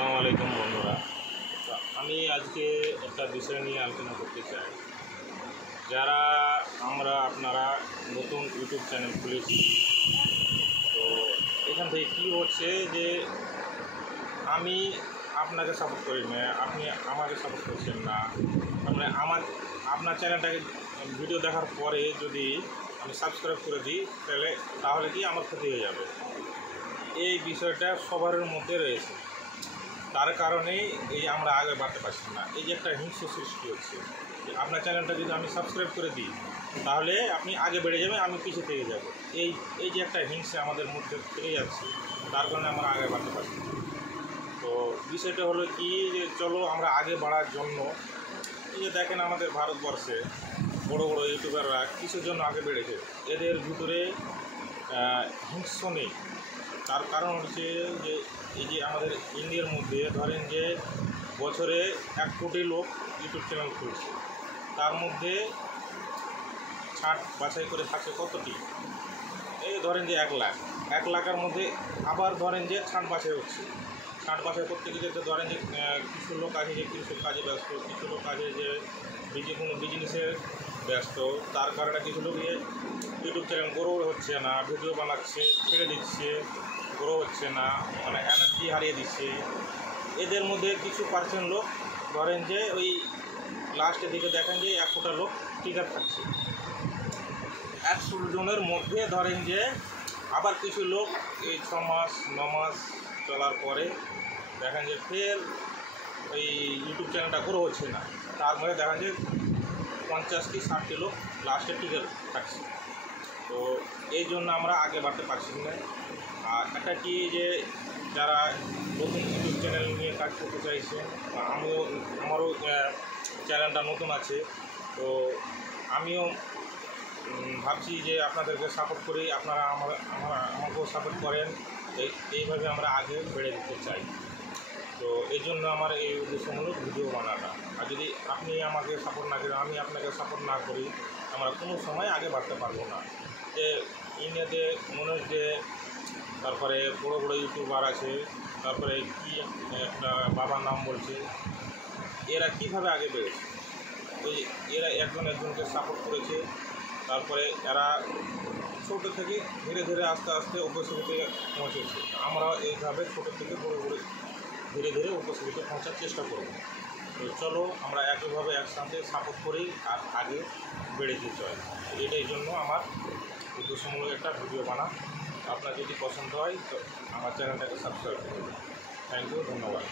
আসসালামু আলাইকুম বন্ধুরা। তো আমি আজকে একটা বিষয় নিয়ে আলোচনা করতে চাই। যারা আপনারা নতুন ইউটিউব চ্যানেল খুলেছি, তো এখান থেকে কী হচ্ছে যে আমি আপনাকে সাপোর্ট করি না, আপনি আমাকে সাপোর্ট করছেন না। মানে আপনার চ্যানেলটাকে ভিডিও দেখার পরে যদি আমি সাবস্ক্রাইব করে দিই তাহলে কি আমার ক্ষতি হয়ে যাবে। এই বিষয়টা সবার মধ্যে রয়েছে, তার কারণেই আমরা আগে বাড়তে পারছি না। এই যে একটা হিংস্র সৃষ্টি হচ্ছে, আপনার চ্যানেলটা যদি আমি সাবস্ক্রাইব করে দিই তাহলে আপনি আগে বেড়ে যাবেন, আমি পিছিয়ে থেকে যাব। এই যে একটা হিংসা আমাদের মধ্যে থেকে যাচ্ছে, তার কারণে আমরা আগে বাড়তে পারছি না। তো বিষয়টা হলো কি যে চলো আমরা আগে বাড়ার জন্য, এই যে দেখেন আমাদের ভারতবর্ষে বড় বড় ইউটিউবাররা কিসের জন্য আগে বেড়েছে, এদের ভিতরে হিংস্র নেই। তার কারণ হচ্ছে যে এই যে আমাদের ইন্ডিয়ার মধ্যে ধরেন যে বছরে 1 কোটি লোক ইউটিউব চ্যানেল খুলছে, তার মধ্যে ছাট বাছাই করে থাকে কতটি? এই ধরেন যে 1 লাখের মধ্যে আবার ধরেন যে ছাট বাছাই হচ্ছে। ছাট বাছাই করতে গেলে তো ধরেন যে কিছু লোক আছে যে কিছু কাজে ব্যস্ত, কিছু লোক আছে যে কোনো বিজনেসে ব্যস্ত, তার কারণে কিছু লোক ইউটিউব চ্যানেল গ্রো হচ্ছে না, ভিডিও বানাচ্ছে ছেড়ে দিচ্ছে, গ্রো হচ্ছে না, মানে এনার্জি হারিয়ে দিচ্ছে। এদের মধ্যে কিছু পার্সেন্ট লোক ধরেন যে ওই লাস্টের দিকে দেখেন যে 1 কোটি লোক টিকে থাকছে। 100 জনের মধ্যে ধরেন যে আবার কিছু লোক এই 6 মাস 9 মাস চলার পরে দেখেন যে ফের ওই ইউটিউব চ্যানেলটা গ্রো হচ্ছে না, তার মধ্যে দেখেন যে 50 কি 60টি লোক লাস্টে টিকে থাকছে। তো এই জন্য আমরা আগে বাড়তে পারছি না। আর একটা কি যে যারা নতুন ইউটিউব চ্যানেল নিয়ে কাজ করতে চাইছে, আমারও চ্যানেলটা নতুন আছে, তো আমিও ভাবছি যে আপনাদেরকে সাপোর্ট করি, আপনারা আমাকেও সাপোর্ট করেন। এইভাবে আমরা আগে বেড়ে দিতে চাই। তো এই জন্য আমার এই উদ্দেশ্যমূলক ভিডিও বানানো। আর যদি আপনি আমাকে সাপোর্ট না করেন, আমি আপনাকে সাপোর্ট না করি, আমরা কোনো সময় আগে বাড়তে পারবো না। যে ইন্ডিয়াতে মনে হয় যে তারপরে বড় বড় ইউটিউবার আছে, তারপরে কি একটা বাবার নাম বলছে, এরা কিভাবে আগে বেড়েছে? ওই এরা একজনকে সাপোর্ট করেছে, তারপরে এরা ছোটো থেকে ধীরে ধীরে আস্তে আস্তে উপস্থিতিতে পৌঁছেছে। আমরাও এইভাবে ছোটো থেকে বড় ধীরে ধীরে উপস্থিতিতে পৌঁছার চেষ্টা করব। তো চলো আমরা একইভাবে একসাথে সাপোর্ট করি আর আগে বেড়ে দিতে হয়। এটাই জন্য আমার উদ্দেশ্যমূলক একটা ভিডিও বানা। আপনার যদি পছন্দ হয় তো আমার চ্যানেলটাকে সাবস্ক্রাইব করুন। থ্যাংক ইউ, ধন্যবাদ।